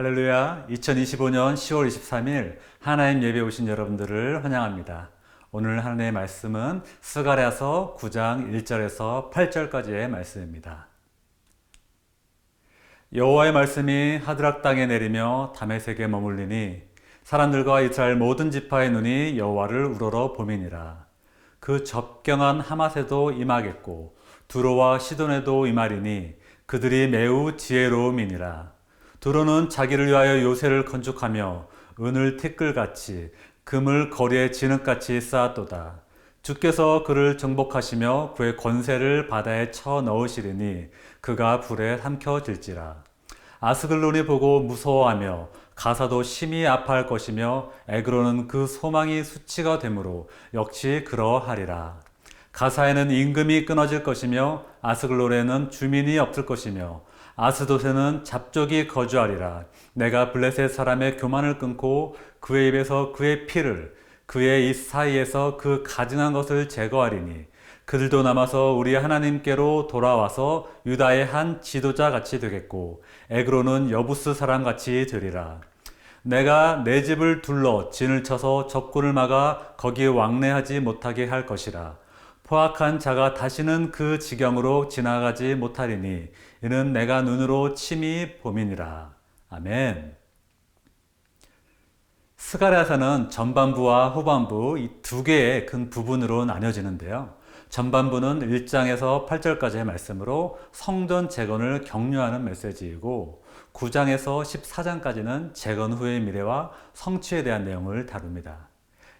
할렐루야, 2025년 10월 23일 하나님 예배 오신 여러분들을 환영합니다. 오늘 하나님의 말씀은 스가랴서 9장 1절에서 8절까지의 말씀입니다. 여호와의 말씀이 하드락 땅에 내리며 다메섹에 머물리니 사람들과 이스라엘 모든 지파의 눈이 여호와를 우러러 보미니라. 그 접경한 하맛에도 임하겠고 두로와 시돈에도 임하리니 그들이 매우 지혜로움이니라. 두로는 자기를 위하여 요새를 건축하며 은을 티끌같이 금을 거리에 진흙같이 쌓았도다. 주께서 그를 정복하시며 그의 권세를 바다에 쳐 넣으시리니 그가 불에 삼켜질지라. 아스글론이 보고 무서워하며 가사도 심히 아파할 것이며 에그로는 그 소망이 수치가 되므로 역시 그러하리라. 가사에는 임금이 끊어질 것이며 아스글론에는 주민이 없을 것이며 아스돗에는 잡족이 거주하리라. 내가 블레셋 사람의 교만을 끊고 그의 입에서 그의 피를 그의 입 사이에서 그 가증한 것을 제거하리니 그들도 남아서 우리 하나님께로 돌아와서 유다의 한 지도자 같이 되겠고 에그로는 여부스 사람 같이 되리라. 내가 내 집을 둘러 진을 쳐서 적군을 막아 거기에 왕래하지 못하게 할 것이라. 포악한 자가 다시는 그 지경으로 지나가지 못하리니 이는 내가 눈으로 친히 봄이니라. 아멘. 스가랴서는 전반부와 후반부 이 두 개의 큰 부분으로 나뉘어지는데요. 전반부는 1장에서 8절까지의 말씀으로 성전 재건을 격려하는 메시지이고 9장에서 14장까지는 재건 후의 미래와 성취에 대한 내용을 다룹니다.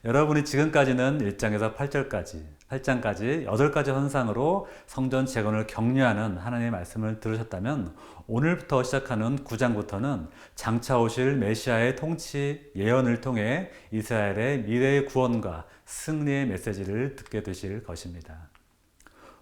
여러분이 지금까지는 1장에서 8장까지 8가지 헌상으로 성전 재건을 격려하는 하나님의 말씀을 들으셨다면 오늘부터 시작하는 9장부터는 장차 오실 메시아의 통치 예언을 통해 이스라엘의 미래의 구원과 승리의 메시지를 듣게 되실 것입니다.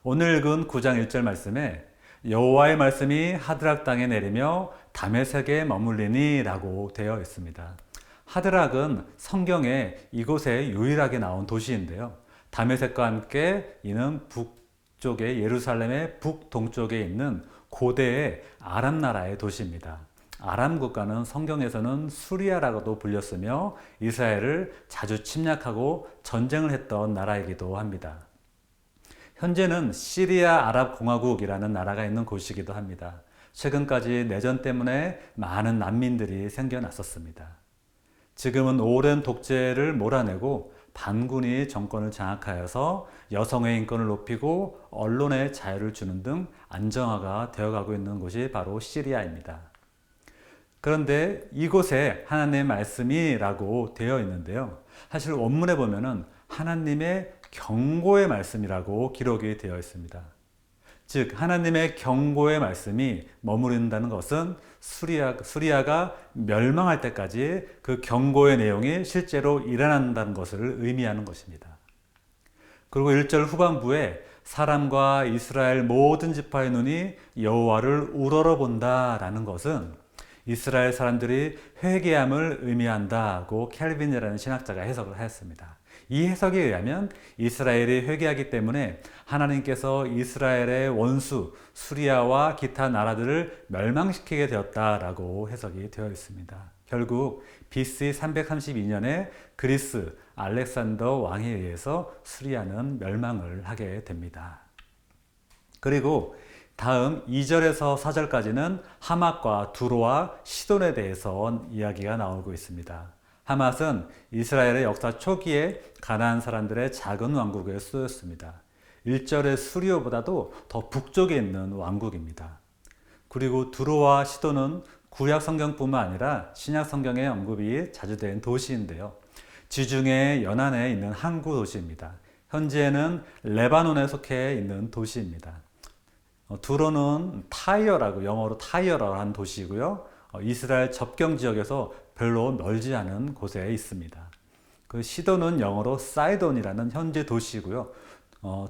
오늘 읽은 9장 1절 말씀에 여호와의 말씀이 하드락 땅에 내리며 다메섹에 머물리니 라고 되어 있습니다. 하드락은 성경에 이곳에 유일하게 나온 도시인데요. 다메섹과 함께 이는 북쪽의 예루살렘의 북동쪽에 있는 고대의 아람 나라의 도시입니다. 아람 국가는 성경에서는 수리아라고도 불렸으며 이스라엘을 자주 침략하고 전쟁을 했던 나라이기도 합니다. 현재는 시리아 아랍 공화국이라는 나라가 있는 곳이기도 합니다. 최근까지 내전 때문에 많은 난민들이 생겨났었습니다. 지금은 오랜 독재를 몰아내고 반군이 정권을 장악하여서 여성의 인권을 높이고 언론의 자유를 주는 등 안정화가 되어가고 있는 곳이 바로 시리아입니다. 그런데 이곳에 하나님의 말씀이라고 되어 있는데요. 사실 원문에 보면은 하나님의 경고의 말씀이라고 기록이 되어 있습니다. 즉 하나님의 경고의 말씀이 머무른다는 것은 수리아가 멸망할 때까지 그 경고의 내용이 실제로 일어난다는 것을 의미하는 것입니다. 그리고 1절 후반부에 사람과 이스라엘 모든 지파의 눈이 여호와를 우러러 본다라는 것은 이스라엘 사람들이 회개함을 의미한다고 켈빈이라는 신학자가 해석을 하였습니다. 이 해석에 의하면 이스라엘이 회개하기 때문에 하나님께서 이스라엘의 원수 수리아와 기타 나라들을 멸망시키게 되었다라고 해석이 되어 있습니다. 결국 BC 332년에 그리스 알렉산더 왕에 의해서 수리아는 멸망을 하게 됩니다. 그리고 다음 2절에서 4절까지는 하맛과 두로와 시돈에 대해서 이야기가 나오고 있습니다. 하맛은 이스라엘의 역사 초기에 가나안 사람들의 작은 왕국에 쓰였습니다. 1절의 수리오보다도 더 북쪽에 있는 왕국입니다. 그리고 두로와 시돈은 구약 성경뿐만 아니라 신약 성경에 언급이 자주 된 도시인데요. 지중해 연안에 있는 항구 도시입니다. 현재는 레바논에 속해 있는 도시입니다. 두로는 타이어라고 영어로 타이어라고 하는 도시이고요. 이스라엘 접경 지역에서 별로 멀지 않은 곳에 있습니다. 그 시돈은 영어로 사이돈이라는 현재 도시이고요.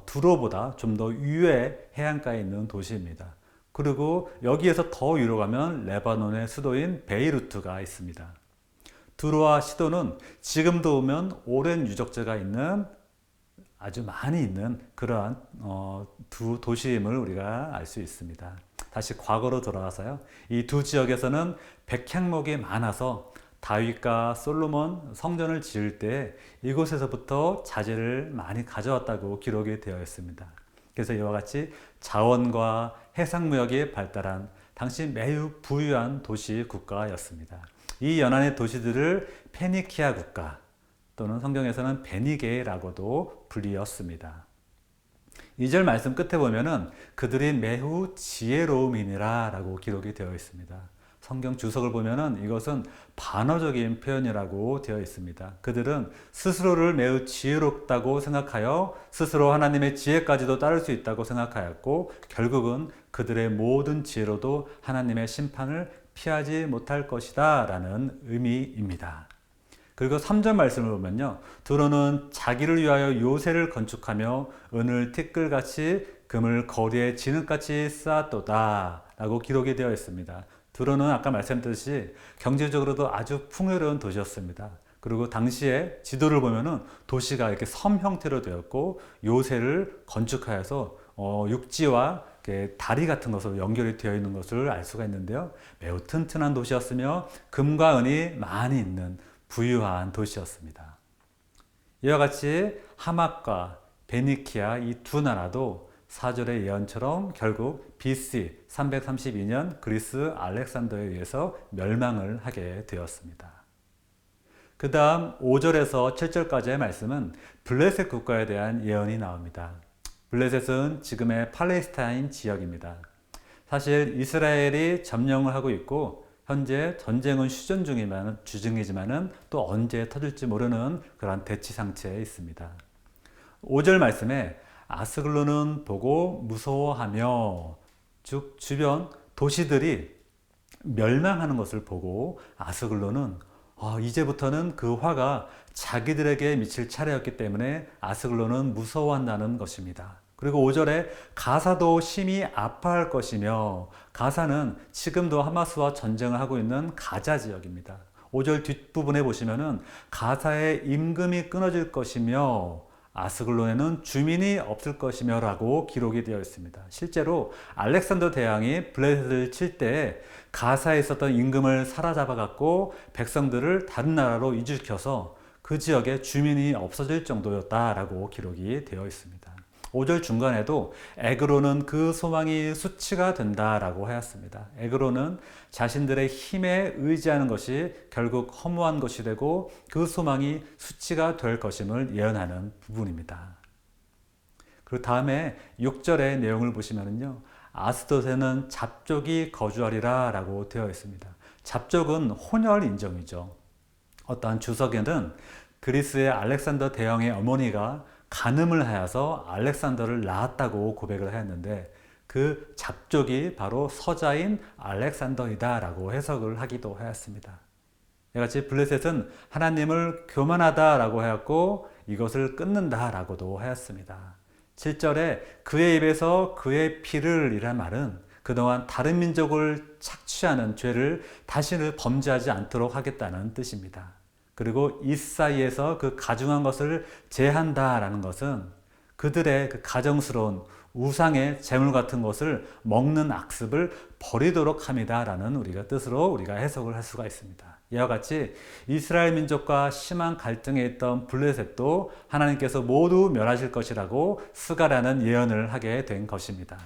두로보다 좀 더 위에 해안가에 있는 도시입니다. 그리고 여기에서 더 위로 가면 레바논의 수도인 베이루트가 있습니다. 두로와 시돈은 지금도 보면 오랜 유적지가 있는 아주 많이 있는 그러한 두 도시임을 우리가 알 수 있습니다. 다시 과거로 돌아가서요. 이 두 지역에서는 백향목이 많아서 다윗과 솔로몬 성전을 지을 때 이곳에서부터 자재를 많이 가져왔다고 기록이 되어 있습니다. 그래서 이와 같이 자원과 해상무역이 발달한 당시 매우 부유한 도시 국가였습니다. 이 연안의 도시들을 페니키아 국가 또는 성경에서는 베니게라고도 불리었습니다. 2절 말씀 끝에 보면은 그들이 매우 지혜로움이니라 라고 기록이 되어 있습니다. 성경 주석을 보면은 이것은 반어적인 표현이라고 되어 있습니다. 그들은 스스로를 매우 지혜롭다고 생각하여 스스로 하나님의 지혜까지도 따를 수 있다고 생각하였고 결국은 그들의 모든 지혜로도 하나님의 심판을 피하지 못할 것이다 라는 의미입니다. 그리고 3절 말씀을 보면요. 두로는 자기를 위하여 요새를 건축하며 은을 티끌같이 금을 거리에 진흙같이 쌓았도다 라고 기록이 되어 있습니다. 두로는 아까 말씀드렸듯이 경제적으로도 아주 풍요로운 도시였습니다. 그리고 당시에 지도를 보면은 도시가 이렇게 섬 형태로 되었고 요새를 건축하여서 육지와 다리 같은 것으로 연결이 되어 있는 것을 알 수가 있는데요. 매우 튼튼한 도시였으며 금과 은이 많이 있는 부유한 도시였습니다. 이와 같이 하맛과 베니키아 이 두 나라도 4절의 예언처럼 결국 BC 332년 그리스 알렉산더에 의해서 멸망을 하게 되었습니다. 그 다음 5절에서 7절까지의 말씀은 블레셋 국가에 대한 예언이 나옵니다. 블레셋은 지금의 팔레스타인 지역입니다. 사실 이스라엘이 점령을 하고 있고 현재 전쟁은 휴전 중이지만은 또 언제 터질지 모르는 그런 대치 상태에 있습니다. 5절 말씀에 아스글론은 보고 무서워하며 즉 주변 도시들이 멸망하는 것을 보고 아스글론은 이제부터는 그 화가 자기들에게 미칠 차례였기 때문에 아스글론은 무서워한다는 것입니다. 그리고 5절에 가사도 심히 아파할 것이며 가사는 지금도 하마스와 전쟁을 하고 있는 가자 지역입니다. 5절 뒷부분에 보시면은 가사의 임금이 끊어질 것이며 아스글론에는 주민이 없을 것이며 라고 기록이 되어 있습니다. 실제로 알렉산더 대왕이 블레셋을 칠 때 가사에 있었던 임금을 사로잡아 갖고 백성들을 다른 나라로 이주시켜서 그 지역에 주민이 없어질 정도였다라고 기록이 되어 있습니다. 5절 중간에도 에그로는 그 소망이 수치가 된다라고 하였습니다. 에그로는 자신들의 힘에 의지하는 것이 결국 허무한 것이 되고 그 소망이 수치가 될 것임을 예언하는 부분입니다. 그리고 다음에 6절의 내용을 보시면요. 아스돗에는 잡족이 거주하리라 라고 되어 있습니다. 잡족은 혼혈 인종이죠. 어떠한 주석에는 그리스의 알렉산더 대왕의 어머니가 간음을 하여서 알렉산더를 낳았다고 고백을 하였는데 그 잡족이 바로 서자인 알렉산더이다 라고 해석을 하기도 하였습니다. 이같이 블레셋은 하나님을 교만하다라고 하였고 이것을 끊는다 라고도 하였습니다. 7절에 그의 입에서 그의 피를 이란 말은 그동안 다른 민족을 착취하는 죄를 다시는 범죄하지 않도록 하겠다는 뜻입니다. 그리고 이 사이에서 그 가증한 것을 제한다라는 것은 그들의 그 가정스러운 우상의 재물 같은 것을 먹는 악습을 버리도록 합니다라는 우리가 뜻으로 우리가 해석을 할 수가 있습니다. 이와 같이 이스라엘 민족과 심한 갈등에 있던 블레셋도 하나님께서 모두 멸하실 것이라고 스가랴는 예언을 하게 된 것입니다.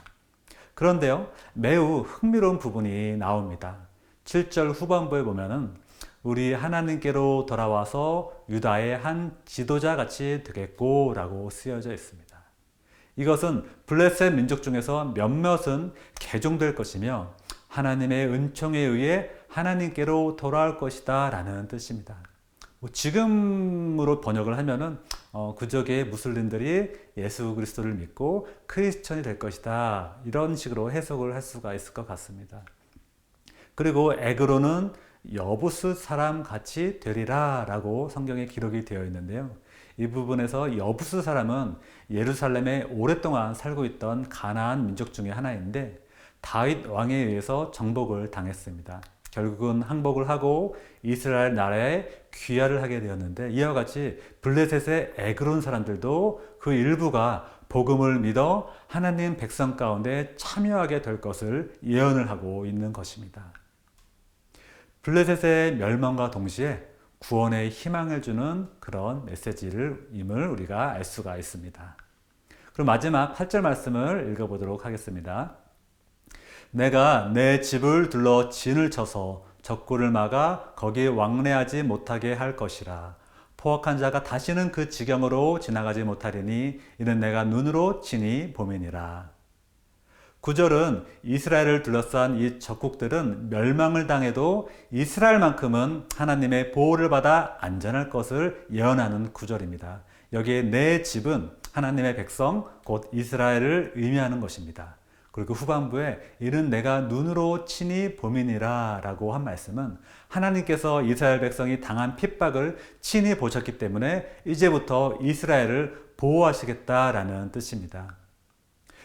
그런데요, 매우 흥미로운 부분이 나옵니다. 7절 후반부에 보면은 우리 하나님께로 돌아와서 유다의 한 지도자 같이 되겠고 라고 쓰여져 있습니다. 이것은 블레셋 민족 중에서 몇몇은 개종될 것이며 하나님의 은총에 의해 하나님께로 돌아올 것이다 라는 뜻입니다. 지금으로 번역을 하면은 그저께 무슬림들이 예수 그리스도를 믿고 크리스천이 될 것이다 이런 식으로 해석을 할 수가 있을 것 같습니다. 그리고 에그로는 여부스 사람 같이 되리라 라고 성경에 기록이 되어 있는데요. 이 부분에서 여부스 사람은 예루살렘에 오랫동안 살고 있던 가나안 민족 중에 하나인데 다윗 왕에 의해서 정복을 당했습니다. 결국은 항복을 하고 이스라엘 나라에 귀화를 하게 되었는데 이와 같이 블레셋의 에그론 사람들도 그 일부가 복음을 믿어 하나님 백성 가운데 참여하게 될 것을 예언을 하고 있는 것입니다. 블레셋의 멸망과 동시에 구원의 희망을 주는 그런 메시지임을 우리가 알 수가 있습니다. 그럼 마지막 8절 말씀을 읽어보도록 하겠습니다. 내가 내 집을 둘러 진을 쳐서 적군을 막아 거기 왕래하지 못하게 할 것이라. 포악한 자가 다시는 그 지경으로 지나가지 못하리니 이는 내가 눈으로 친히 보미니라. 9절은 이스라엘을 둘러싼 이 적국들은 멸망을 당해도 이스라엘만큼은 하나님의 보호를 받아 안전할 것을 예언하는 구절입니다. 여기에 내 집은 하나님의 백성 곧 이스라엘을 의미하는 것입니다. 그리고 후반부에 이는 내가 눈으로 친히 보미니라 라고 한 말씀은 하나님께서 이스라엘 백성이 당한 핍박을 친히 보셨기 때문에 이제부터 이스라엘을 보호하시겠다라는 뜻입니다.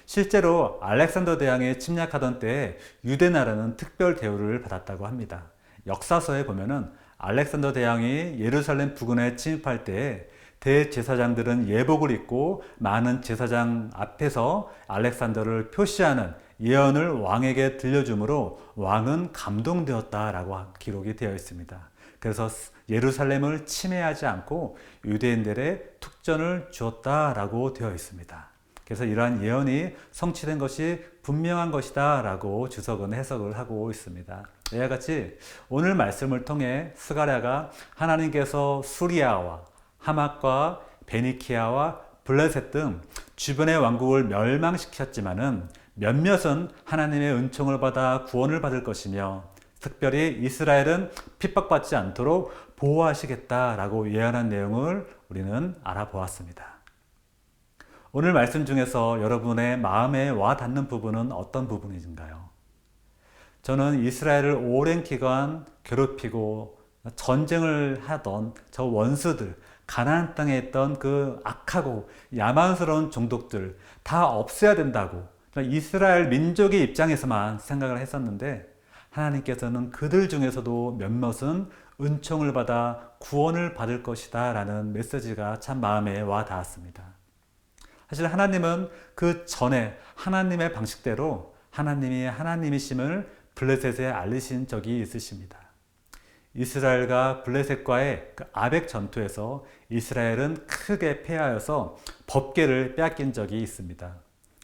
실제로 알렉산더 대왕이 침략하던 때에 유대 나라는 특별 대우를 받았다고 합니다. 역사서에 보면은 알렉산더 대왕이 예루살렘 부근에 침입할 때에 대제사장들은 예복을 입고 많은 제사장 앞에서 알렉산더를 표시하는 예언을 왕에게 들려주므로 왕은 감동되었다라고 기록이 되어 있습니다. 그래서 예루살렘을 침해하지 않고 유대인들의 특전을 주었다라고 되어 있습니다. 그래서 이러한 예언이 성취된 것이 분명한 것이다 라고 주석은 해석을 하고 있습니다. 이와 같이 오늘 말씀을 통해 스가랴가 하나님께서 수리아와 하맛과 베니키아와 블레셋 등 주변의 왕국을 멸망시켰지만은 몇몇은 하나님의 은총을 받아 구원을 받을 것이며 특별히 이스라엘은 핍박받지 않도록 보호하시겠다라고 예언한 내용을 우리는 알아보았습니다. 오늘 말씀 중에서 여러분의 마음에 와 닿는 부분은 어떤 부분인가요? 저는 이스라엘을 오랜 기간 괴롭히고 전쟁을 하던 저 원수들, 가나안 땅에 있던 그 악하고 야만스러운 종족들 다 없애야 된다고 이스라엘 민족의 입장에서만 생각을 했었는데 하나님께서는 그들 중에서도 몇몇은 은총을 받아 구원을 받을 것이다 라는 메시지가 참 마음에 와 닿았습니다. 사실 하나님은 그 전에 하나님의 방식대로 하나님이 하나님이심을 블레셋에 알리신 적이 있으십니다. 이스라엘과 블레셋과의 그 아벡 전투에서 이스라엘은 크게 패하여서 법궤를 빼앗긴 적이 있습니다.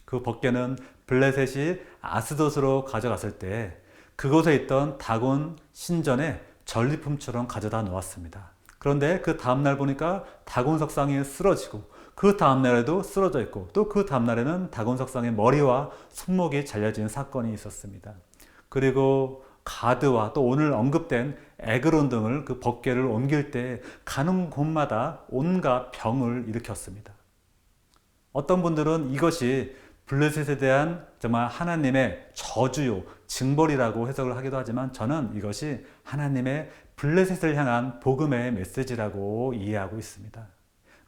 그 법궤는 블레셋이 아스돗으로 가져갔을 때 그곳에 있던 다곤 신전에 전리품처럼 가져다 놓았습니다. 그런데 그 다음날 보니까 다곤 석상이 쓰러지고 그 다음날에도 쓰러져 있고 또 그 다음날에는 다곤 석상의 머리와 손목이 잘려진 사건이 있었습니다. 그리고 가드와 또 오늘 언급된 에그론 등을 그 법궤를 옮길 때 가는 곳마다 온갖 병을 일으켰습니다. 어떤 분들은 이것이 블레셋에 대한 정말 하나님의 저주요, 징벌이라고 해석을 하기도 하지만 저는 이것이 하나님의 블레셋을 향한 복음의 메시지라고 이해하고 있습니다.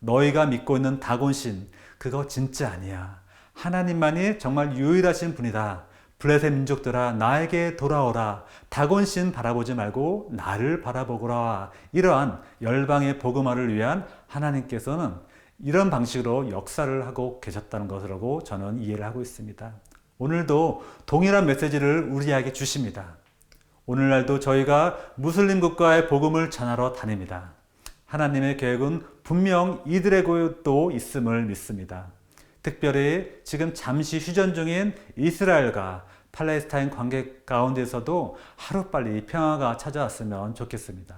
너희가 믿고 있는 다곤신, 그거 진짜 아니야. 하나님만이 정말 유일하신 분이다. 블레셋 민족들아 나에게 돌아오라. 다곤신 바라보지 말고 나를 바라보거라. 이러한 열방의 복음화를 위한 하나님께서는 이런 방식으로 역사를 하고 계셨다는 것이라고 저는 이해를 하고 있습니다. 오늘도 동일한 메시지를 우리에게 주십니다. 오늘날도 저희가 무슬림 국가의 복음을 전하러 다닙니다. 하나님의 계획은 분명 이들에게도 있음을 믿습니다. 특별히 지금 잠시 휴전 중인 이스라엘과 팔레스타인 관계 가운데서도 하루빨리 평화가 찾아왔으면 좋겠습니다.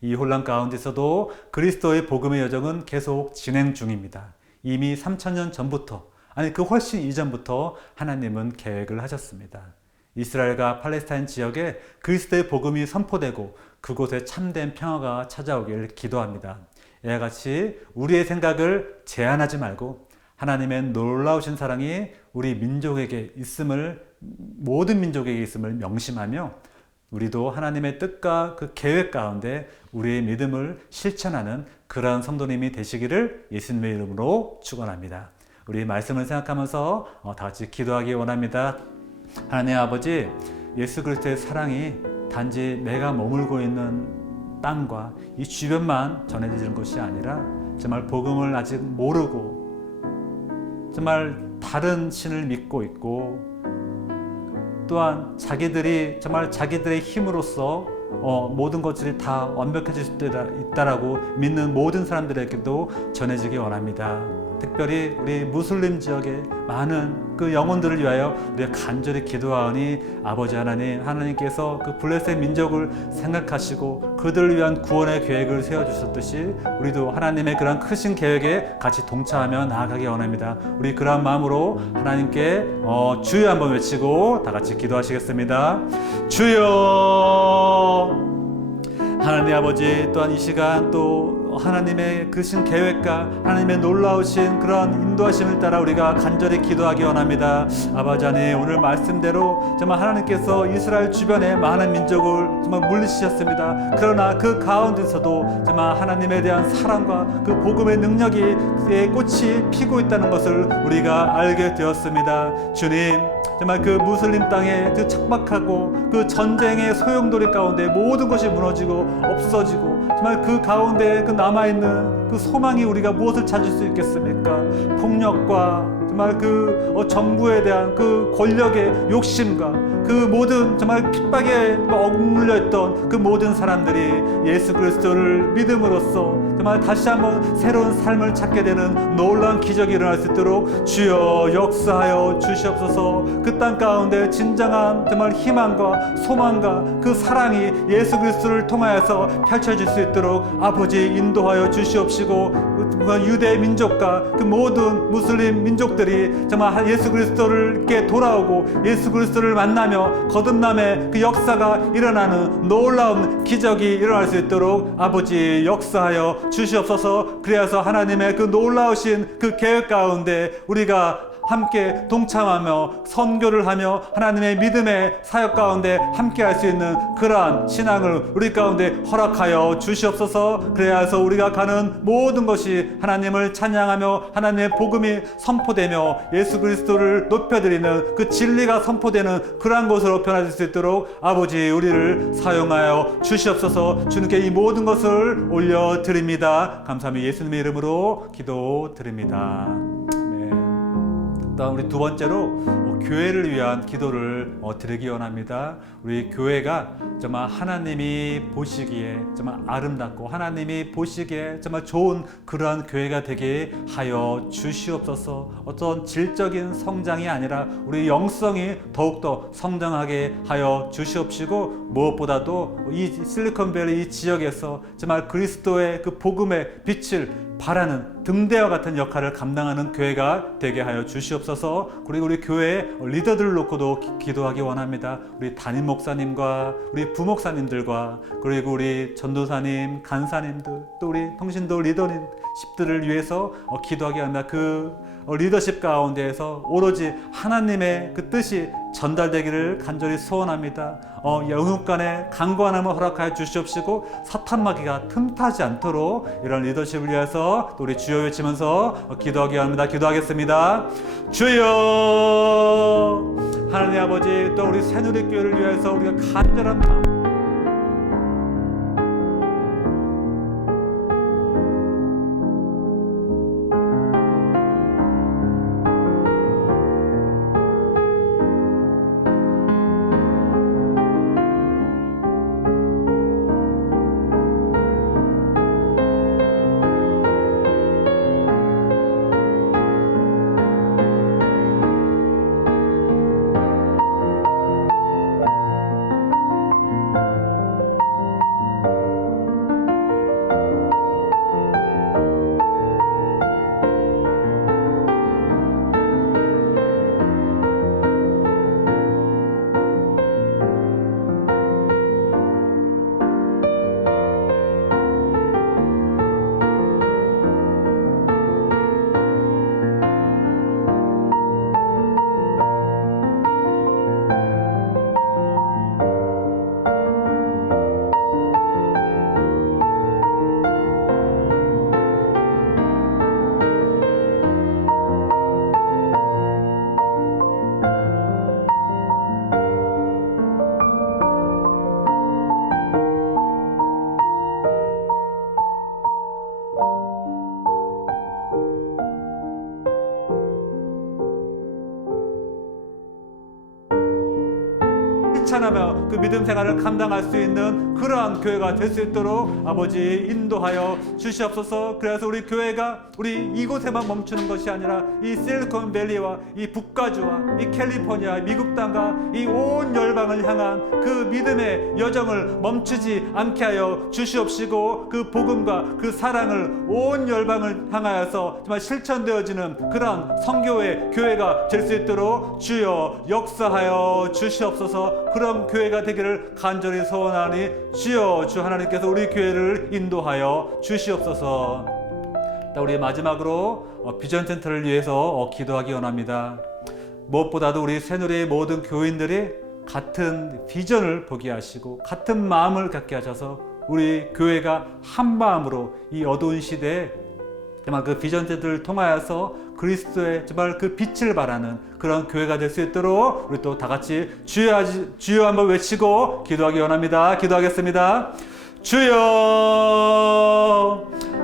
이 혼란 가운데서도 그리스도의 복음의 여정은 계속 진행 중입니다. 이미 3000년 전부터, 아니 그 훨씬 이전부터 하나님은 계획을 하셨습니다. 이스라엘과 팔레스타인 지역에 그리스도의 복음이 선포되고 그곳에 참된 평화가 찾아오길 기도합니다. 이와 같이 우리의 생각을 제한하지 말고 하나님의 놀라우신 사랑이 우리 민족에게 있음을, 모든 민족에게 있음을 명심하며 우리도 하나님의 뜻과 그 계획 가운데 우리의 믿음을 실천하는 그러한 성도님이 되시기를 예수님의 이름으로 축원합니다. 우리 말씀을 생각하면서 다 같이 기도하기 원합니다. 하나님 아버지, 예수 그리스도의 사랑이 단지 내가 머물고 있는 땅과 이 주변만 전해지는 것이 아니라 정말 복음을 아직 모르고 정말 다른 신을 믿고 있고, 또한 자기들이 정말 자기들의 힘으로써 모든 것들이 다 완벽해질 수 있다라고 믿는 모든 사람들에게도 전해지기 원합니다. 특별히 우리 무슬림 지역의 많은 그 영혼들을 위하여 우리가 간절히 기도하오니 아버지 하나님, 하나님께서 그 블레셋 민족을 생각하시고 그들을 위한 구원의 계획을 세워주셨듯이 우리도 하나님의 그런 크신 계획에 같이 동참하며 나아가기 원합니다. 우리 그러한 마음으로 하나님께 주여 한번 외치고 다 같이 기도하시겠습니다. 주여. 하나님 아버지, 또한 이 시간 또 하나님의 크신 계획과 하나님의 놀라우신 그런 인도하심을 따라 우리가 간절히 기도하기 원합니다. 아버지 하나님, 오늘 말씀대로 정말 하나님께서 이스라엘 주변의 많은 민족을 정말 물리치셨습니다. 그러나 그 가운데서도 정말 하나님에 대한 사랑과 그 복음의 능력이 그의 꽃이 피고 있다는 것을 우리가 알게 되었습니다. 주님, 정말 그 무슬림 땅의 그 척박하고 그 전쟁의 소용돌이 가운데 모든 것이 무너지고 없어지고 정말 그 가운데 그 남아있는 그 소망이 우리가 무엇을 찾을 수 있겠습니까? 폭력과 정말 그 정부에 대한 그 권력의 욕심과 그 모든 정말 핍박에 억눌려 있던 그 모든 사람들이 예수 그리스도를 믿음으로써 정말 다시 한번 새로운 삶을 찾게 되는 놀라운 기적이 일어날 수 있도록 주여 역사하여 주시옵소서. 그 땅 가운데 진정한 정말 희망과 소망과 그 사랑이 예수 그리스도를 통하여서 펼쳐질 수 있도록 아버지 인도하여 주시옵시고, 유대 민족과 그 모든 무슬림 민족들이 정말 예수 그리스도를 돌아오고 예수 그리스도를 만나며 거듭남의 그 역사가 일어나는 놀라운 기적이 일어날 수 있도록 아버지 역사하여 주시옵소서. 그래서 하나님의 그 놀라우신 그 계획 가운데 우리가 함께 동참하며 선교를 하며 하나님의 믿음의 사역 가운데 함께 할 수 있는 그러한 신앙을 우리 가운데 허락하여 주시옵소서. 그래야 해서 우리가 가는 모든 것이 하나님을 찬양하며 하나님의 복음이 선포되며 예수 그리스도를 높여드리는 그 진리가 선포되는 그러한 곳으로 변화될 수 있도록 아버지 우리를 사용하여 주시옵소서. 주님께 이 모든 것을 올려드립니다. 감사하며 예수님의 이름으로 기도드립니다. 우리 두 번째로 교회를 위한 기도를 드리기 원합니다. 우리 교회가 정말 하나님이 보시기에 정말 아름답고 하나님이 보시기에 정말 좋은 그러한 교회가 되게 하여 주시옵소서. 어떤 질적인 성장이 아니라 우리 영성이 더욱더 성장하게 하여 주시옵시고, 무엇보다도 이 실리콘밸리 이 지역에서 정말 그리스도의 그 복음의 빛을 바라는 등대와 같은 역할을 감당하는 교회가 되게 하여 주시옵소서. 그리고 우리 교회의 리더들을 놓고도 기도하기 원합니다. 우리 담임 목사님과 우리 부목사님들과 그리고 우리 전도사님, 간사님들, 또 우리 통신도 리더십들을 위해서 기도하기 합니다. 그 리더십 가운데에서 오로지 하나님의 그 뜻이 전달되기를 간절히 소원합니다. 영육간의 강구하남을 허락하여 주시옵시고 사탄마귀가 틈타지 않도록 이런 리더십을 위해서 또 우리 주여 외치면서 기도하기 합니다. 기도하겠습니다. 주여. 하나님 아버지, 또 우리 새누리교회를 위해서 우리가 간절한 마음 실천하며 그 믿음 생활을 감당할 수 있는 그러한 교회가 될 수 있도록 아버지 인도하여 주시옵소서. 그래서 우리 교회가 우리 이곳에만 멈추는 것이 아니라 이 실리콘밸리와 이 북가주와 이 캘리포니아 미국 땅과 이 온 열방을 향한 그 믿음의 여정을 멈추지 않게 하여 주시옵시고, 그 복음과 그 사랑을 온 열방을 향하여서 정말 실천되어지는 그러한 성교회 교회가 될 수 있도록 주여 역사하여 주시옵소서. 그런 교회가 되기를 간절히 소원하니 주여 주 하나님께서 우리 교회를 인도하여 주시옵소서. 우리 마지막으로 비전 센터를 위해서 기도하기 원합니다. 무엇보다도 우리 새누리의 모든 교인들이 같은 비전을 보게 하시고 같은 마음을 갖게 하셔서 우리 교회가 한 마음으로 이 어두운 시대에 정말 그 비전 센터를 통하여서 그리스도의 정말 그 빛을 발하는 그런 교회가 될 수 있도록 우리 또 다 같이 주여 한번 외치고 기도하기 원합니다. 기도하겠습니다. 주여,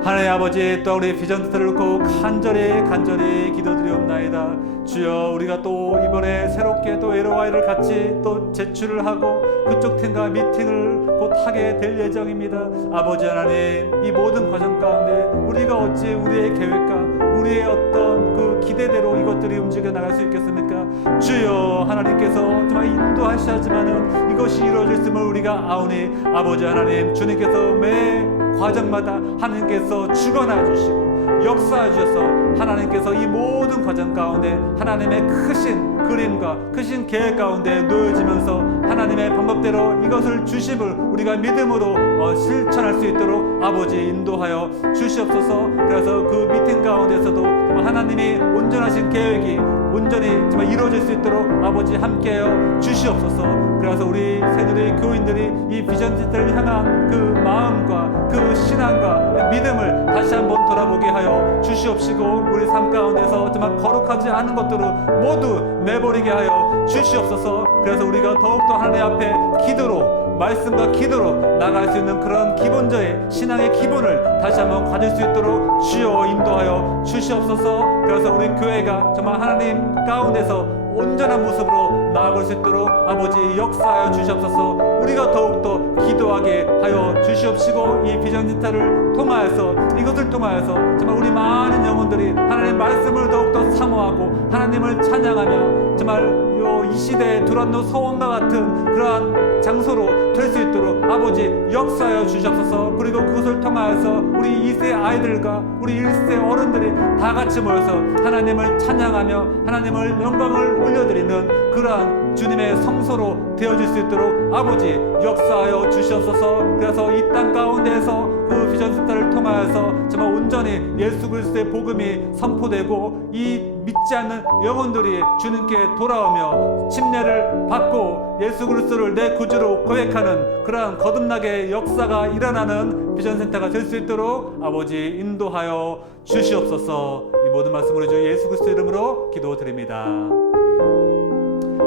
하나님 아버지, 또 우리 비전 센터를 놓고 간절히 기도드리옵나이다. 주여, 우리가 또 이번에 새롭게 또 LOI를 같이 또 제출을 하고 그쪽 팀과 미팅을 곧 하게 될 예정입니다. 아버지 하나님, 이 모든 과정 가운데 우리가 어찌 우리의 계획과 우리의 어떤 그 기대대로 이것들이 움직여 나갈 수 있겠습니까? 주여, 하나님께서 정말 인도하셔야지만은 이것이 이루어졌음을 우리가 아오니, 아버지 하나님, 주님께서 매 과정마다 하나님께서 주관하여 주시고 역사해 주셔서 하나님께서 이 모든 과정 가운데 하나님의 크신 그림과 크신 계획 가운데 놓여지면서 하나님의 방법대로 이것을 주심을 우리가 믿음으로 실천할 수 있도록 아버지 인도하여 주시옵소서. 그래서 그 미팅 가운데서도 하나님이 온전하신 계획이 온전히 정말 이루어질 수 있도록 아버지 함께하여 주시옵소서. 그래서 우리 새누리 교인들이 이 비전 센터를 향한 그 마음과 그 신앙과 믿음을 다시 한번 돌아보게 하여 주시옵시고, 우리 삶 가운데서 정말 거룩하지 않은 것들을 모두 내버리게 하여 주시옵소서. 그래서 우리가 더욱더 하나님 앞에 기도로, 말씀과 기도로 나갈 수 있는 그런 기본적인 신앙의 기본을 다시 한번 가질 수 있도록 주여 인도하여 주시옵소서. 그래서 우리 교회가 정말 하나님 가운데서 온전한 모습으로 나아갈 수 있도록 아버지 역사하여 주시옵소서. 우리가 더욱더 기도하게 하여 주시옵시고, 이 비전 센터를 통하여서, 이것을 통하여서 정말 우리 많은 영혼들이 하나님 말씀을 더욱더 사모하고 하나님을 찬양하며 정말 이 시대의 두란노 서원과 같은 그러한 장소로 될 수 있도록 아버지 역사하여 주시옵소서. 그리고 그것을 통하여서 우리 2세 아이들과 우리 1세 어른들이 다 같이 모여서 하나님을 찬양하며 하나님을 영광을 올려드리는 그러한 주님의 성소로 되어질 수 있도록 아버지 역사하여 주시옵소서. 그래서 이 땅 가운데에서 그 비전 센터를 통하여서 정말 온전히 예수 그리스도의 복음이 선포되고 이 믿지 않는 영혼들이 주님께 돌아오며 침례를 받고 예수 그리스도를 내 구주로 고백하는 그러한 거듭나게 역사가 일어나는 비전 센터가 될 수 있도록 아버지 인도하여 주시옵소서. 이 모든 말씀을 우리 주 예수 그리스도 이름으로 기도드립니다.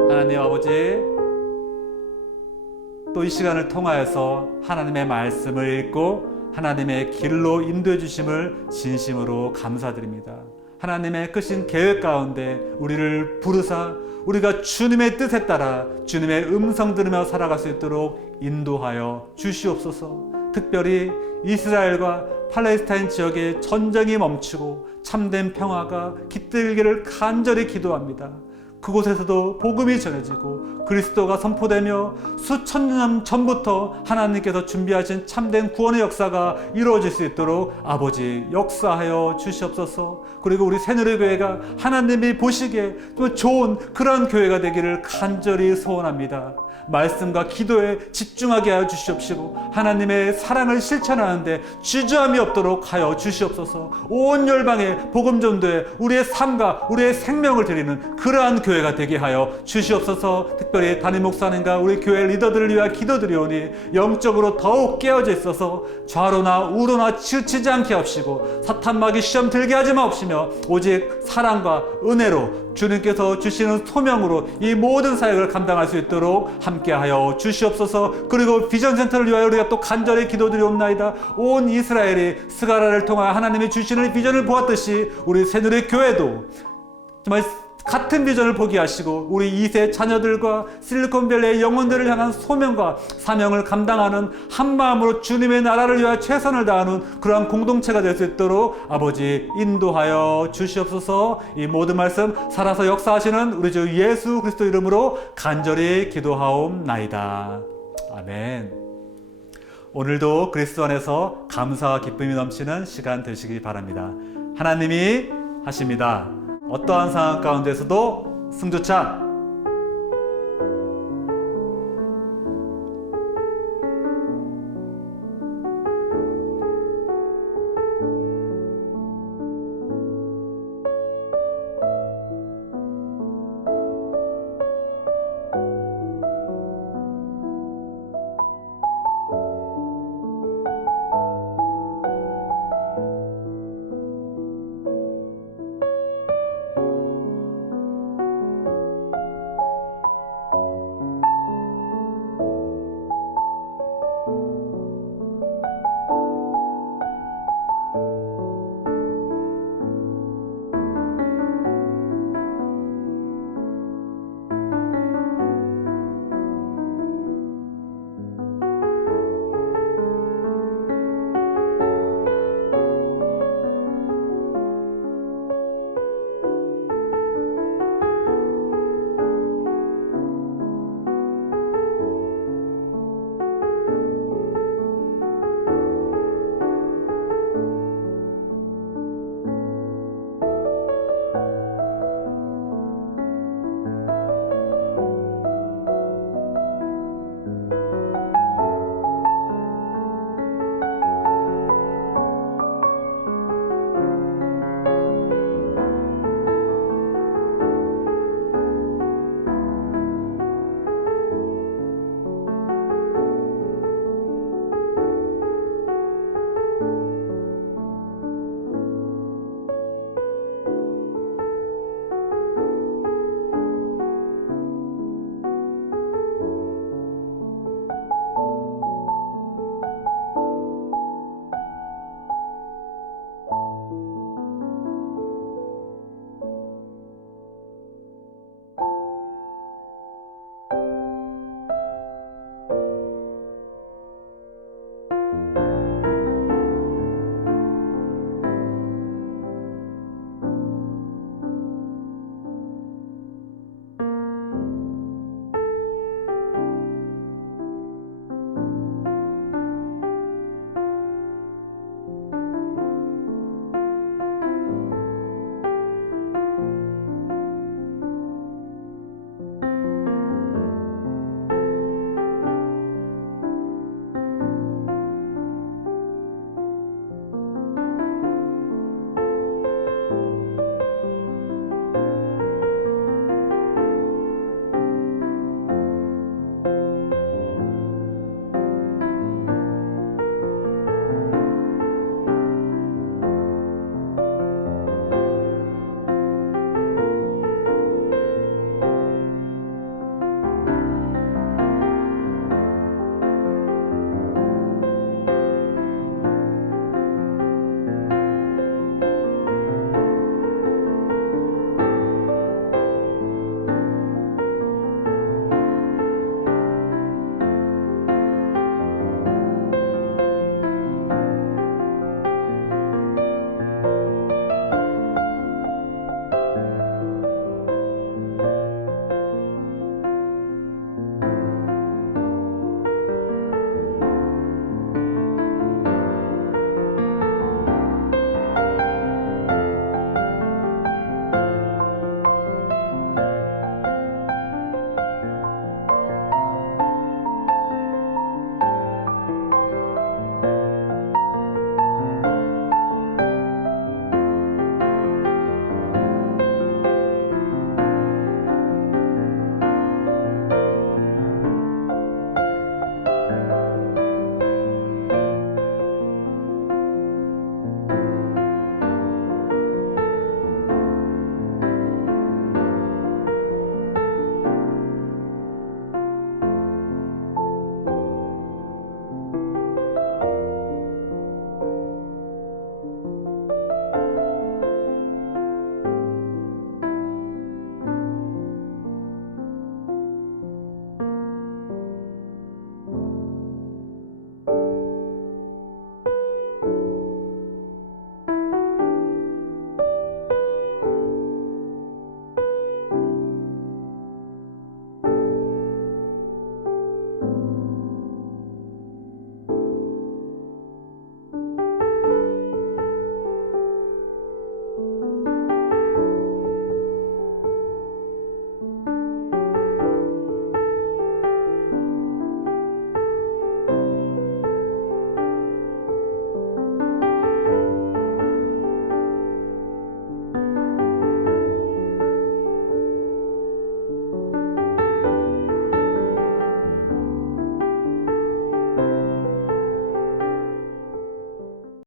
하나님 아버지, 또 이 시간을 통하여서 하나님의 말씀을 읽고 하나님의 길로 인도해 주심을 진심으로 감사드립니다. 하나님의 크신 계획 가운데 우리를 부르사 우리가 주님의 뜻에 따라 주님의 음성 들으며 살아갈 수 있도록 인도하여 주시옵소서. 특별히 이스라엘과 팔레스타인 지역의 전쟁이 멈추고 참된 평화가 깃들기를 간절히 기도합니다. 그곳에서도 복음이 전해지고 그리스도가 선포되며 수천 년 전부터 하나님께서 준비하신 참된 구원의 역사가 이루어질 수 있도록 아버지 역사하여 주시옵소서. 그리고 우리 새누리교회가 하나님이 보시기에 또 좋은 그런 교회가 되기를 간절히 소원합니다. 말씀과 기도에 집중하게 하여 주시옵시고 하나님의 사랑을 실천하는데 주저함이 없도록 하여 주시옵소서. 온 열방의 복음 전도에 우리의 삶과 우리의 생명을 드리는 그러한 교회가 되게 하여 주시옵소서. 특별히 담임 목사님과 우리 교회 리더들을 위하여 기도드리오니 영적으로 더욱 깨어져 있어서 좌로나 우로나 치우치지 않게 하옵시고 사탄마귀 시험 들게 하지 마옵시며 오직 사랑과 은혜로 주님께서 주시는 소명으로 이 모든 사역을 감당할 수 있도록 함께하여 주시옵소서. 그리고 비전센터를 위하여 우리가 또 간절히 기도드리옵나이다. 온 이스라엘이 스가랴를 통하여 하나님이 주시는 비전을 보았듯이 우리 새누리 교회도 정말 같은 비전을 포기하시고 우리 2세 자녀들과 실리콘밸리의 영혼들을 향한 소명과 사명을 감당하는 한마음으로 주님의 나라를 위하여 최선을 다하는 그러한 공동체가 될 수 있도록 아버지 인도하여 주시옵소서. 이 모든 말씀 살아서 역사하시는 우리 주 예수 그리스도 이름으로 간절히 기도하옵나이다. 아멘. 오늘도 그리스도 안에서 감사와 기쁨이 넘치는 시간 되시기 바랍니다. 하나님이 하십니다. 어떠한 상황 가운데서도 승조차